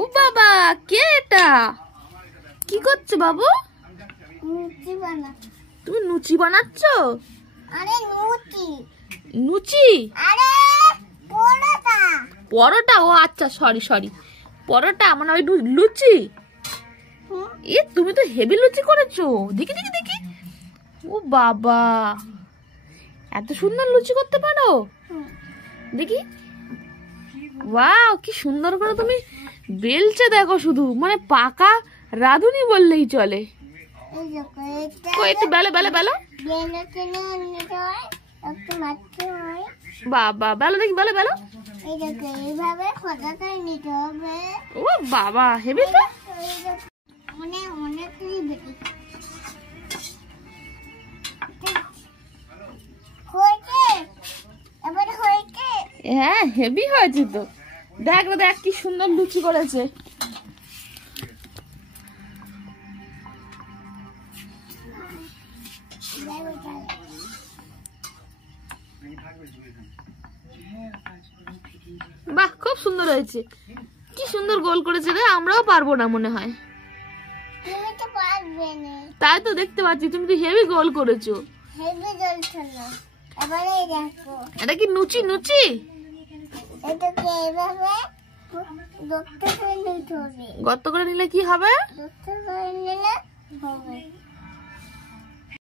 ও বাবা, কে এটা? কি করছো বাবু? তুমি লুচি বানাচ্ছ? আরে লুচি। লুচি? আরে পরোটা। পরোটা? ও আচ্ছা, সরি সরি, পরোটা মানে ওই লুচি। এ তুমি তো হেভি লুচি করেছো, দেখি দেখি দেখি। ও বাবা, এত সুন্দর লুচি করতে পারো? দেখি। ওয়াও, কি সুন্দর করে তুমি বেলছে দেখো, শুধু মানে পাকা রাঁধুনি বললেই চলে। একটু বেলো বেলো বেলো। বাবা, বেলো দেখি, বেলো বেলো। ও বাবা, হেভি তো। হ্যাঁ, হেভি হয়েছে তো। দেখ না, দেখ কি সুন্দর লুচি করেছে। বাহ, খুব সুন্দর হয়েছে। কি সুন্দর গোল করেছে রে, আমরাও পারবো না মনে হয়। তাই তো দেখতে পাচ্ছি, তুমি তো হেভি গোল করেছো। এটা কি লুচি? লুচি গর্ত করে নিলে কি হবে?